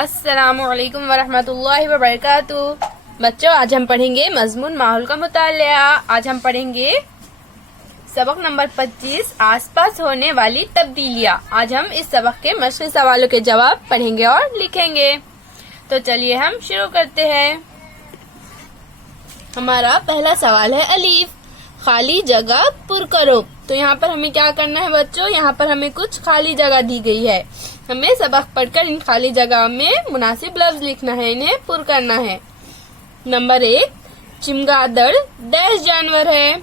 अस्सलामुअलैकुम वरहमतुल्लाहि वबरकातुहू। बच्चों, आज हम पढ़ेंगे मजमून माहौल का मुतालिया। आज हम पढ़ेंगे सबक नंबर 25, आसपास होने वाली तब्दीलियाँ। आज हम इस सबक के मशक़ी सवालों के जवाब पढ़ेंगे और लिखेंगे। तो चलिए हम शुरू करते हैं। हमारा पहला सवाल है अलीफ, खाली जगह पुर करो। तो यहाँ पर हमें क्या करना है बच्चों, यहाँ पर हमें कुछ खाली जगह दी गई है। हमें सबक पढ़कर इन खाली जगह में मुनासिब लफ्ज लिखना है, इन्हें पुर करना है। नंबर 1, चमगादड़ डैश जानवर है।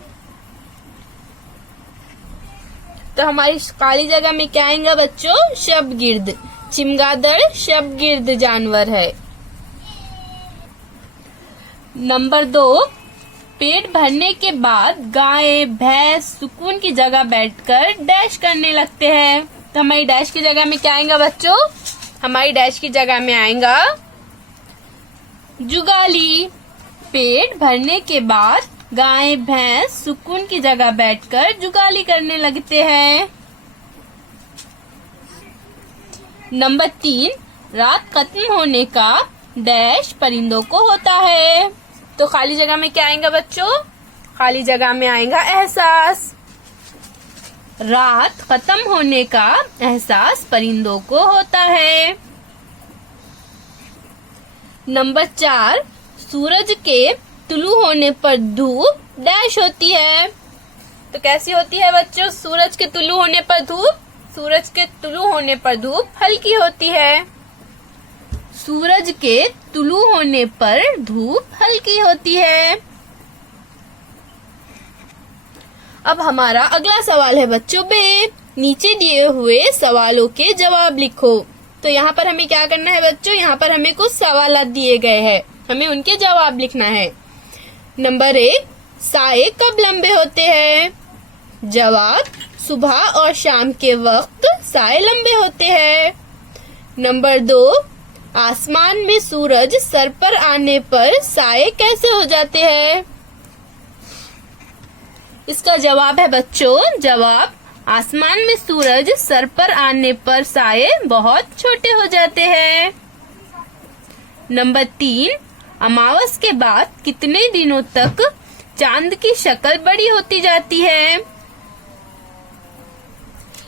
तो हमारी खाली जगह में क्या आएगा बच्चों, शबगिर्द। चमगादड़ शबगिर्द जानवर है। नंबर 2, पेट भरने के बाद गाय भैंस सुकून की जगह बैठकर डैश करने लगते हैं। तो हमारी डैश की जगह में क्या आएगा बच्चों, हमारी डैश की जगह में आएगा जुगाली। पेट भरने के बाद गाय भैंस सुकून की जगह बैठकर जुगाली करने लगते हैं। नंबर 3, रात खत्म होने का डैश परिंदों को होता है। तो खाली जगह में क्या आएगा बच्चों, खाली जगह में आएगा एहसास। रात खत्म होने का एहसास परिंदों को होता है। नंबर 4, सूरज के तुलू होने पर धूप डैश होती है। तो कैसी होती है बच्चों, सूरज के तुलू होने पर धूप, सूरज के तुलू होने पर धूप हल्की होती है। सूरज के तुलू होने पर धूप हल्की होती है। अब हमारा अगला सवाल है बच्चों बे, नीचे दिए हुए सवालों के जवाब लिखो। तो यहाँ पर हमें क्या करना है बच्चों, यहाँ पर हमें कुछ सवाल दिए गए हैं, हमें उनके जवाब लिखना है। नंबर 1, साए कब लंबे होते हैं। जवाब, सुबह और शाम के वक्त साए लंबे होते हैं। नंबर 2, आसमान में सूरज सर पर आने पर साए कैसे हो जाते हैं। इसका जवाब है बच्चों, जवाब, आसमान में सूरज सर पर आने पर साए बहुत छोटे हो जाते हैं। नंबर 3, अमावस के बाद कितने दिनों तक चांद की शक्ल बड़ी होती जाती है।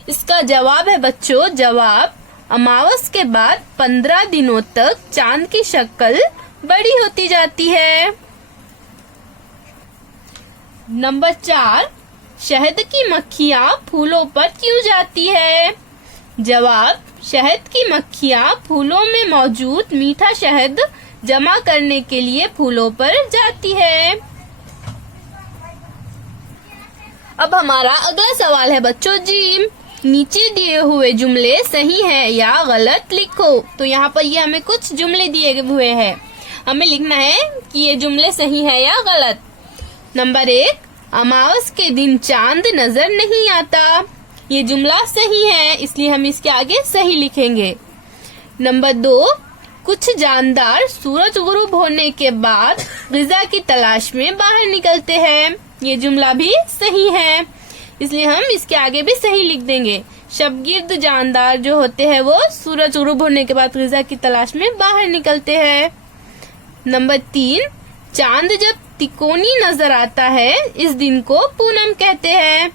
इसका जवाब है बच्चों, जवाब, अमावस के बाद 15 दिनों तक चांद की शक्ल बड़ी होती जाती है। नंबर 4, शहद की मक्खियाँ फूलों पर क्यों जाती है। जवाब, शहद की मक्खियाँ फूलों में मौजूद मीठा शहद जमा करने के लिए फूलों पर जाती है। अब हमारा अगला सवाल है बच्चों जीम, नीचे दिए हुए जुमले सही है या गलत लिखो। तो यहाँ पर ये हमें कुछ जुमले दिए हुए हैं, हमें लिखना है कि ये जुमले सही है या गलत। नंबर 1, अमावस के दिन चांद नजर नहीं आता। ये जुमला सही है, इसलिए हम इसके आगे सही लिखेंगे। नंबर 2, कुछ जानदार सूरज गुरूब होने के बाद ग़िज़ा की तलाश में बाहर निकलते हैं। ये जुमला भी सही है, इसलिए हम इसके आगे भी सही लिख देंगे। शबगिर्द जानदार जो होते हैं वो सूरज गुरूब होने के बाद ग़िज़ा की तलाश में बाहर निकलते हैं। नंबर 3, चांद जब तिकोनी नजर आता है इस दिन को पूनम कहते हैं।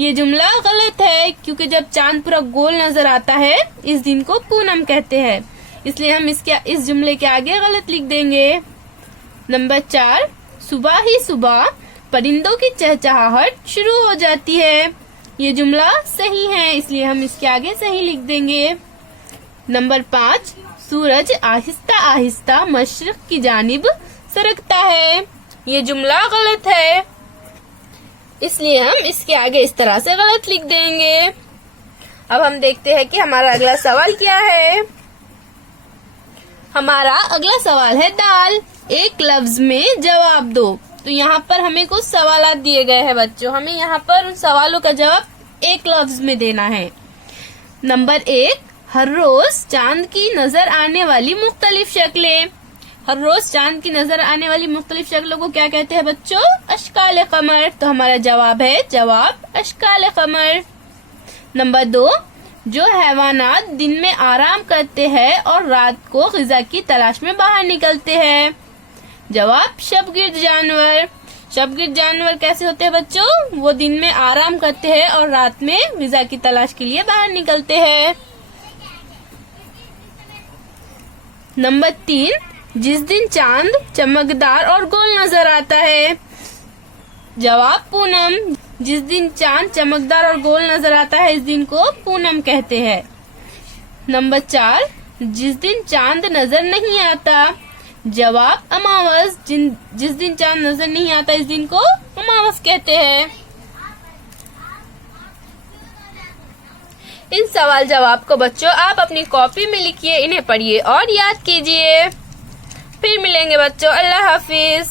ये जुमला गलत है, क्योंकि जब चांद पूरा गोल नजर आता है इस दिन को पूनम कहते हैं, इसलिए हम इस जुमले के आगे गलत लिख देंगे। नंबर 4, सुबह ही सुबह परिंदों की चहचहाहट शुरू हो जाती है। ये जुमला सही है, इसलिए हम इसके आगे सही लिख देंगे। नंबर 5, सूरज आहिस्ता आहिस्ता मशरिक की जानिब सरकता है। ये जुमला गलत है, इसलिए हम इसके आगे इस तरह से गलत लिख देंगे। अब हम देखते हैं कि हमारा अगला सवाल क्या है। हमारा अगला सवाल है दाल, एक लफ्ज में जवाब दो। तो यहाँ पर हमें कुछ सवाल दिए गए हैं बच्चों, हमें यहाँ पर उन सवालों का जवाब एक लफ्ज में देना है। नंबर 1, हर रोज चांद की नजर आने वाली मुख्तलिफ शक्लें। हर रोज चांद की नजर आने वाली मुख्तलिफ शक्लों को क्या कहते हैं बच्चों, अशकाल कमर। तो हमारा जवाब है, जवाब अशकाल कमर। नंबर 2, जो हैवानात दिन में आराम करते हैं और रात को ग़िज़ा की तलाश में बाहर निकलते हैं। जवाब शबगिर्द जानवर। शबगिर्द जानवर कैसे होते हैं बच्चों? वो दिन में आराम करते हैं और रात में ग़िज़ा की तलाश के लिए बाहर निकलते हैं। नंबर 3, जिस दिन चांद चमकदार और गोल नजर आता है। जवाब पूनम। जिस दिन चांद चमकदार और गोल नजर आता है इस दिन को पूनम कहते हैं। नंबर 4, जिस दिन चांद नजर नहीं आता। जवाब अमावस। जिस दिन चांद नजर नहीं आता इस दिन को अमावस कहते हैं। इन सवाल जवाब को बच्चों आप अपनी कॉपी में लिखिए, इन्हें पढ़िए और याद कीजिए। फिर मिलेंगे बच्चों। अल्लाह हाफिज।